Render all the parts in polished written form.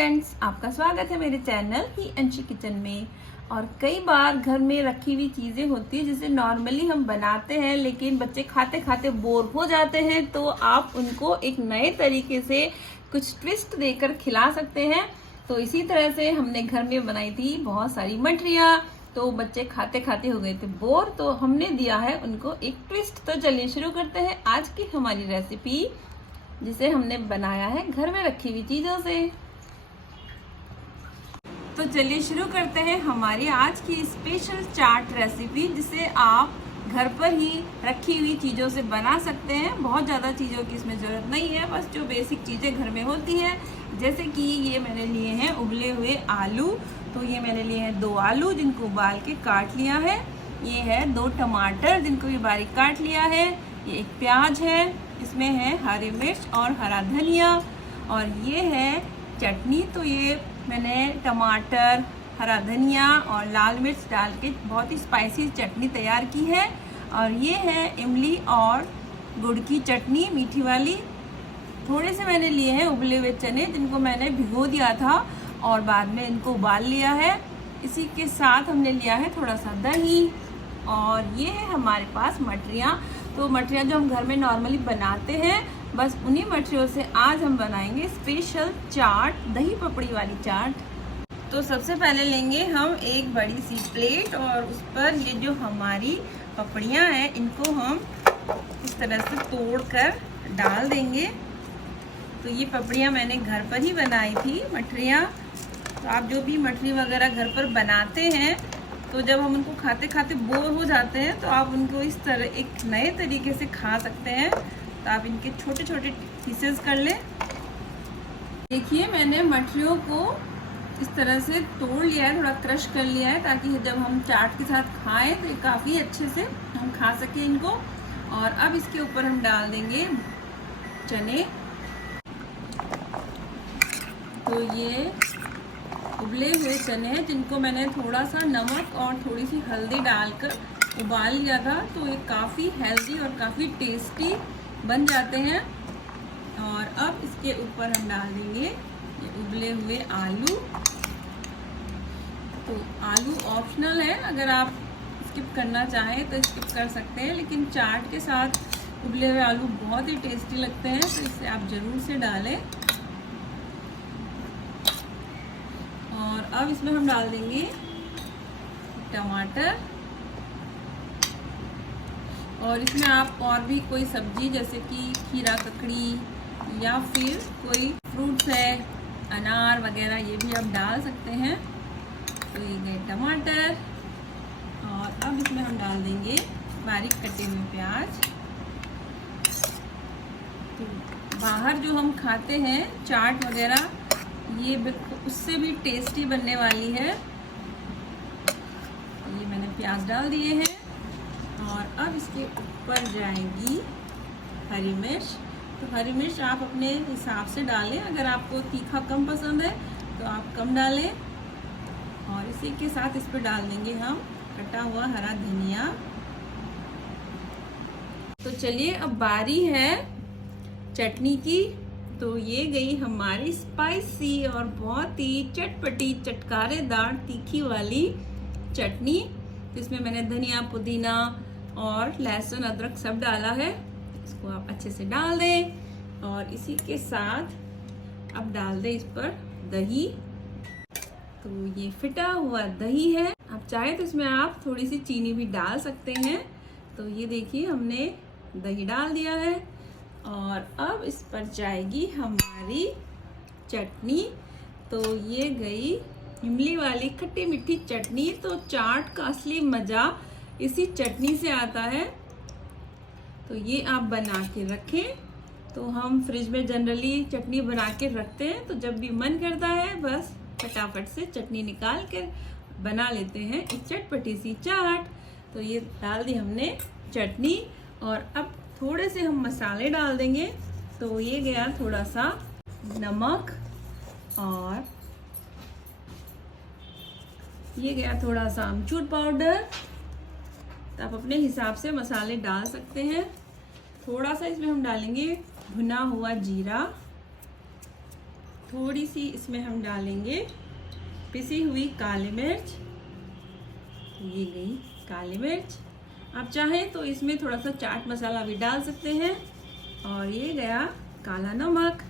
Friends, आपका स्वागत है मेरे चैनल ही अंशी किचन में। और कई बार घर में रखी हुई चीज़ें होती है जिसे नॉर्मली हम बनाते हैं, लेकिन बच्चे खाते खाते बोर हो जाते हैं, तो आप उनको एक नए तरीके से कुछ ट्विस्ट देकर खिला सकते हैं। तो इसी तरह से हमने घर में बनाई थी बहुत सारी मठरियाँ, तो बच्चे खाते खाते हो गए थे बोर, तो हमने दिया है उनको एक ट्विस्ट। तो चलिए शुरू करते हैं आज की हमारी रेसिपी, जिसे हमने बनाया है घर में रखी हुई चीज़ों से। तो चलिए शुरू करते हैं हमारी आज की स्पेशल चाट रेसिपी, जिसे आप घर पर ही रखी हुई चीज़ों से बना सकते हैं। बहुत ज़्यादा चीज़ों की इसमें ज़रूरत नहीं है, बस जो बेसिक चीज़ें घर में होती है। जैसे कि ये मैंने लिए हैं उबले हुए आलू, तो ये मैंने लिए हैं 2 आलू जिनको उबाल के काट लिया है। ये है 2 टमाटर जिनको भी बारीक काट लिया है। ये एक प्याज है, इसमें है हरी मिर्च और हरा धनिया। और ये है चटनी, तो ये मैंने टमाटर, हरा धनिया और लाल मिर्च डाल के बहुत ही स्पाइसी चटनी तैयार की है। और ये है इमली और गुड़ की चटनी, मीठी वाली। थोड़े से मैंने लिए हैं उबले हुए चने जिनको मैंने भिगो दिया था और बाद में इनको उबाल लिया है। इसी के साथ हमने लिया है थोड़ा सा दही। और ये है हमारे पास मठरियाँ। तो मठरियाँ जो हम घर में नॉर्मली बनाते हैं, बस उन्हीं मठरियों से आज हम बनाएंगे स्पेशल चाट, दही पपड़ी वाली चाट। तो सबसे पहले लेंगे हम एक बड़ी सी प्लेट और उस पर ये जो हमारी पपड़ियाँ हैं इनको हम इस तरह से तोड़कर डाल देंगे। तो ये पपड़ियाँ मैंने घर पर ही बनाई थी मठरियाँ। तो आप जो भी मठरी वगैरह घर पर बनाते हैं, तो जब हम उनको खाते खाते बोर हो जाते हैं, तो आप उनको इस तरह एक नए तरीके से खा सकते हैं। तो आप इनके छोटे छोटे पीसेस कर लें। देखिए मैंने मठरियों को इस तरह से तोड़ लिया है, थोड़ा क्रश कर लिया है, ताकि जब हम चाट के साथ खाएं तो ये काफ़ी अच्छे से हम खा सकें इनको। और अब इसके ऊपर हम डाल देंगे चने। तो ये उबले हुए चने हैं जिनको मैंने थोड़ा सा नमक और थोड़ी सी हल्दी डालकर उबाल लिया था, तो ये काफ़ी हेल्दी और काफ़ी टेस्टी बन जाते हैं। और अब इसके ऊपर हम डाल देंगे ये उबले हुए आलू। तो आलू ऑप्शनल है, अगर आप स्किप करना चाहें तो स्किप कर सकते हैं, लेकिन चाट के साथ उबले हुए आलू बहुत ही टेस्टी लगते हैं, तो इसे आप ज़रूर से डालें। और अब इसमें हम डाल देंगे टमाटर। और इसमें आप और भी कोई सब्जी जैसे कि खीरा ककड़ी या फिर कोई फ्रूट्स है, अनार वगैरह, ये भी आप डाल सकते हैं। तो ये गए टमाटर। और अब इसमें हम डाल देंगे बारीक कटे हुए प्याज। तो बाहर जो हम खाते हैं चाट वगैरह, ये उससे भी टेस्टी बनने वाली है। ये मैंने प्याज डाल दिए हैं। और अब इसके ऊपर जाएगी हरी मिर्च। तो हरी मिर्च आप अपने हिसाब से डालें, अगर आपको तीखा कम पसंद है तो आप कम डालें। और इसी के साथ इस पर डाल देंगे हम कटा हुआ हरा धनिया। तो चलिए अब बारी है चटनी की। तो ये गई हमारी स्पाइसी और बहुत ही चटपटी चटकारेदार तीखी वाली चटनी। इसमें मैंने धनिया, पुदीना और लहसुन, अदरक सब डाला है। इसको आप अच्छे से डाल दें। और इसी के साथ अब डाल दें इस पर दही। तो ये फिटा हुआ दही है। आप चाहे तो इसमें आप थोड़ी सी चीनी भी डाल सकते हैं। तो ये देखिए हमने दही डाल दिया है। और अब इस पर जाएगी हमारी चटनी। तो ये गई इमली वाली खट्टी मीठी चटनी। तो चाट का असली मज़ा इसी चटनी से आता है। तो ये आप बना के रखें। तो हम फ्रिज में जनरली चटनी बना के रखते हैं, तो जब भी मन करता है बस फटाफट से चटनी निकाल कर बना लेते हैं एक चटपटी सी चाट। तो ये डाल दी हमने चटनी। और अब थोड़े से हम मसाले डाल देंगे। तो ये गया थोड़ा सा नमक, और ये गया थोड़ा सा अमचूर पाउडर। तो आप अपने हिसाब से मसाले डाल सकते हैं। थोड़ा सा इसमें हम डालेंगे भुना हुआ जीरा। थोड़ी सी इसमें हम डालेंगे पिसी हुई काली मिर्च। ये गई काली मिर्च। आप चाहें तो इसमें थोड़ा सा चाट मसाला भी डाल सकते हैं। और ये गया काला नमक।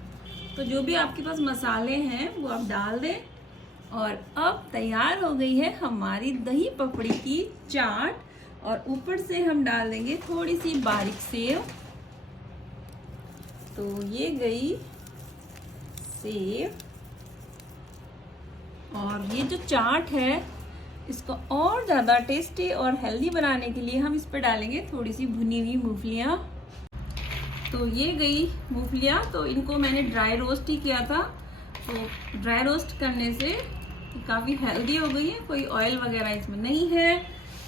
तो जो भी आपके पास मसाले हैं वो आप डाल दें। और अब तैयार हो गई है हमारी दही पपड़ी की चाट। और ऊपर से हम डाल देंगे थोड़ी सी बारीक सेव। तो ये गई सेव। और ये जो चाट है इसको और ज़्यादा टेस्टी और हेल्दी बनाने के लिए हम इस पर डालेंगे थोड़ी सी भुनी हुई मूंगफलियाँ। तो ये गई मूंगफलियाँ। तो इनको मैंने ड्राई रोस्ट ही किया था। तो ड्राई रोस्ट करने से काफ़ी हेल्दी हो गई है, कोई ऑयल वगैरह इसमें नहीं है।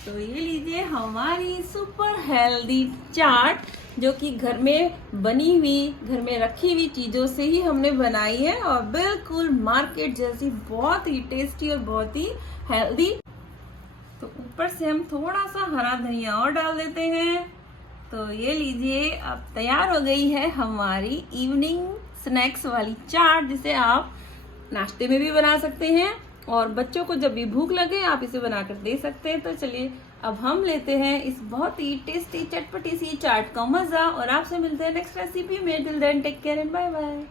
तो ये लीजिए हमारी सुपर हेल्दी चाट, जो कि घर में बनी हुई, घर में रखी हुई चीज़ों से ही हमने बनाई है और बिल्कुल मार्केट जैसी बहुत ही टेस्टी और बहुत ही हेल्दी। तो ऊपर से हम थोड़ा सा हरा धनिया और डाल देते हैं। तो ये लीजिए अब तैयार हो गई है हमारी इवनिंग स्नैक्स वाली चाट, जिसे आप नाश्ते में भी बना सकते हैं और बच्चों को जब भी भूख लगे आप इसे बनाकर दे सकते हैं। तो चलिए अब हम लेते हैं इस बहुत ही टेस्टी चटपटी सी चाट का मजा और आपसे मिलते हैं नेक्स्ट रेसिपी में। Till then take care and bye bye.